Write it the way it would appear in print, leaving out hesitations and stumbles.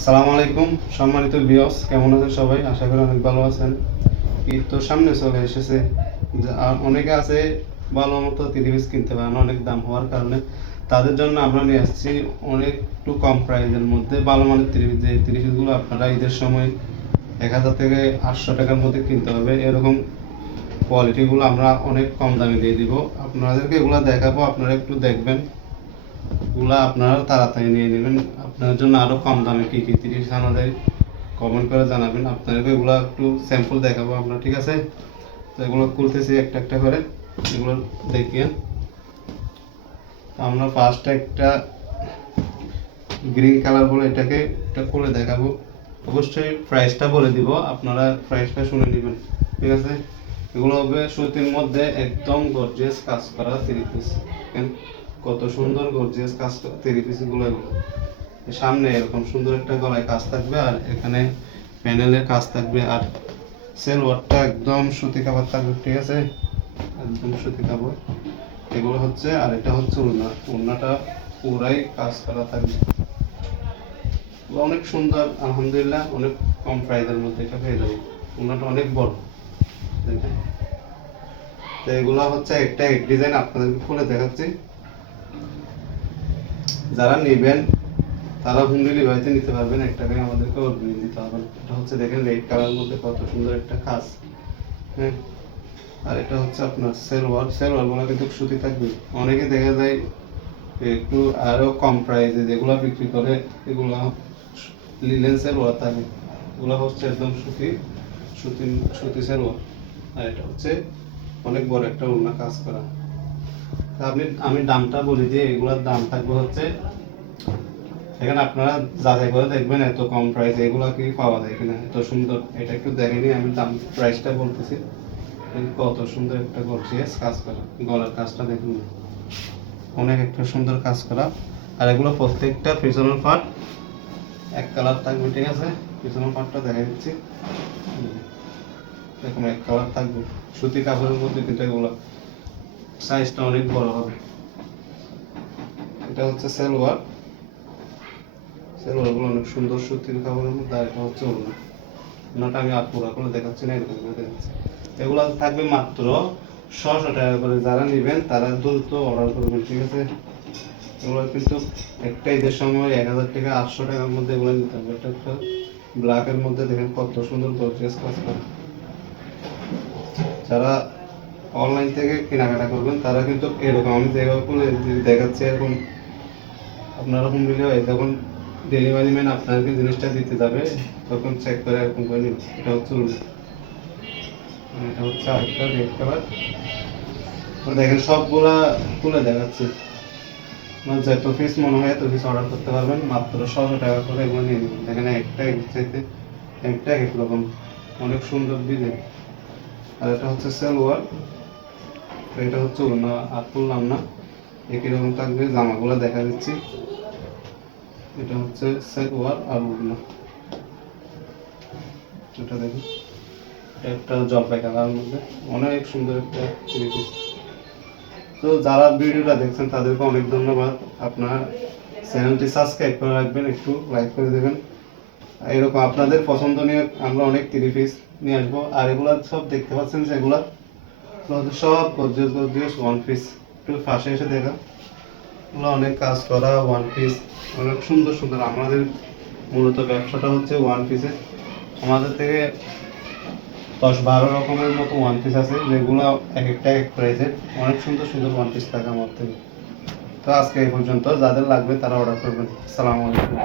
আসসালামু আলাইকুম সম্মানিত ভিউয়ার্স, কেমন আছেন সবাই? আশা করি অনেক ভালো আছেন। ঈদ তো সামনে চলে এসেছে। আর অনেকে আছে ভালো মতো ত্রিপিস কিনতে পারে না অনেক দাম হওয়ার কারণে। তাদের জন্য আমরা নিয়ে আসছি অনেক একটু কম প্রাইসের মধ্যে ভালো মানের ত্রিপিস। যে ত্রিপিসগুলো আপনারা ঈদের সময় 1000 থেকে 800 টাকার মধ্যে কিনতে হবে, এরকম কোয়ালিটিগুলো আমরা অনেক কম দামে দিয়ে দিব। আপনাদেরকে এগুলো দেখাবো, আপনারা একটু দেখবেন, এগুলো আপনারা তাড়াতাড়ি নিয়ে নেবেন। আপনার জন্য আরও কম দামে কী কী ত্রিপিস আনা যায় কমেন্ট করে জানাবেন। আপনাদেরকে এগুলো একটু স্যাম্পল দেখাবো আমরা, ঠিক আছে? তো এগুলো খুলতেছি একটা একটা করে, এগুলো দেখিয়ে। আমরা ফার্স্টে একটা গ্রিন কালার বলে এটাকে একটা খুলে দেখাবো। অবশ্যই প্রাইসটা বলে দিব, আপনারা প্রাইসটা শুনে নেবেন, ঠিক আছে? এগুলো হবে সুতির মধ্যে একদম গর্জিয়াস কাজ করা থ্রি পিস। কত সুন্দর গর্জিয়াস কাজ করা থ্রি পিস এগুলো। সামনে এরকম সুন্দর একটা গলায় কাজ থাকবে, আর এখানে প্যানেলের কাজ থাকবে, আর সেলওয়ারটা একদম সুতি কাপড় থাকবে, ঠিক আছে? একদম সুতি কাপড় এগুলো হচ্ছে। আর এটা হচ্ছে ওড়না, ওড়নাটা পুরাই কাজ করা থাকবে, অনেক সুন্দর। আলহামদুলিল্লাহ অনেক কম প্রাইসের মধ্যে এটা পেয়ে যাবে। ওড়নাটা অনেক বড়, দেখেন। তো এগুলো হচ্ছে একটা এক ডিজাইন আপনাদেরকে খুলে দেখাচ্ছি। যারা নেবেন তারা হোম ডেলিভারিতে নিতে পারবেন, এক টাকায় আমাদেরকে অগ্রিম দিতে হবে। এটা হচ্ছে দেখেন রেড কালার মধ্যে কত সুন্দর একটা কাজ, হ্যাঁ। আর এটা হচ্ছে আপনার সেলওয়ারগুলো কিন্তু সুতি থাকবে। অনেকে দেখা যায় একটু আরো কম প্রাইসে যেগুলো বিক্রি করে, এগুলো লিলেন সেলওয়ার থাকে, এগুলো হচ্ছে একদম সুতি সুতি সুতি সেলওয়ার। আর এটা হচ্ছে অনেক বড় একটা ওড়না কাজ করা। আমি দামটা বলি দিয়ে, এগুলোর দাম থাকবে হচ্ছে, এখানে আপনারা যাচাই করে দেখবেন এত কম প্রাইসে এগুলো কি পাওয়া যায় কিনা। এত সুন্দর, এটা একটু দেখেনি, আমি দাম প্রাইসটা বলতেছি। কত সুন্দর একটা গর্জিয়াস কাজ করা, গলার কাজটা দেখুন, অনেক একটা সুন্দর কাজ করা। আর এগুলো প্রত্যেকটা পিছনের পার্ট এক কালার থাকবে, ঠিক আছে? পিছনের পার্টটা দেখা দিচ্ছি, এরকম এক কালার থাকবে সুতি কাপড়ের মধ্যে, কিন্তু এগুলো সাইজটা অনেক বড় হবে। এটা হচ্ছে সেলওয়ারগুলো অনেক সুন্দর সুতির কাপড়ের মধ্যে। আর এটা হচ্ছে ওড়না, ওড়নাটা আমি আর পুরো করে দেখাচ্ছি না, এরকম করে দেখাচ্ছি। এগুলো থাকবে মাত্র 600 টাকা করে। যারা নেবেন তারা দ্রুত অর্ডার করবেন, ঠিক আছে? এগুলো কিন্তু একটা ঈদের সময় 1000 থেকে 800 টাকার মধ্যে এগুলো নিতে হবে। এটা একটা ব্ল্যাকের মধ্যে দেখেন কত সুন্দর গর্জিয়াস কাজ করা। যারা অনলাইন থেকে কেনাকাটা করবেন তারা কিন্তু এরকম আমি যেভাবে দেখাচ্ছি এরকম আপনারা হোম ডেলিভারি যখন ডেলিভারি ম্যান আপনাকে জিনিসটা দিতে যাবে তখন চেক করে এরকম করে নিন। এটা হচ্ছে এটা হচ্ছে আরেকটা রেড কালার। দেখেন সবগুলা খুলে দেখাচ্ছি, যত পিস মনে হয় এত পিস অর্ডার করতে পারবেন, মাত্র 600 টাকা করে এগুলো নিয়ে নেবেন। দেখেন একটা চাইতে একটা এক রকম, অনেক সুন্দর ডিজাইন। আর এটা হচ্ছে সেলওয়ার, এটা হচ্ছে ওড়না। আর তুললাম না, একই রকম থাকবে, জামাগুলো দেখা দিচ্ছি। এটা হচ্ছে সেলওয়ার আর ওড়না, এটা দেখুন একটা জলপাই কালারের মধ্যে, অনেক সুন্দর একটা পিস। তো যারা ভিডিওটা দেখছেন তাদেরকে অনেক ধন্যবাদ। আপনার চ্যানেলটি সাবস্ক্রাইব করে রাখবেন, একটু লাইক করে দেবেন। এরকম আপনাদের পছন্দনীয় আমরা অনেক থ্রি পিস নিয়ে আসবো। আর এগুলা সব দেখতে পাচ্ছেন যে এগুলা সব গর্জিয়াস ওয়ান পিস। একটু পাশে এসে দেখা, এগুলো অনেক কাজ করা ওয়ান পিস, অনেক সুন্দর সুন্দর। আমাদের মূলত ব্যবসাটা হচ্ছে ওয়ান পিসের। আমাদের থেকে 10-12 রকমের মতো ওয়ান পিস আছে, যেগুলো এক একটা এক প্রাইসের। অনেক সুন্দর সুন্দর ওয়ান পিস থাকে আমার থেকে। তো আজকে এই পর্যন্ত, যাদের লাগবে তারা অর্ডার করবেন। আসসালামু আলাইকুম।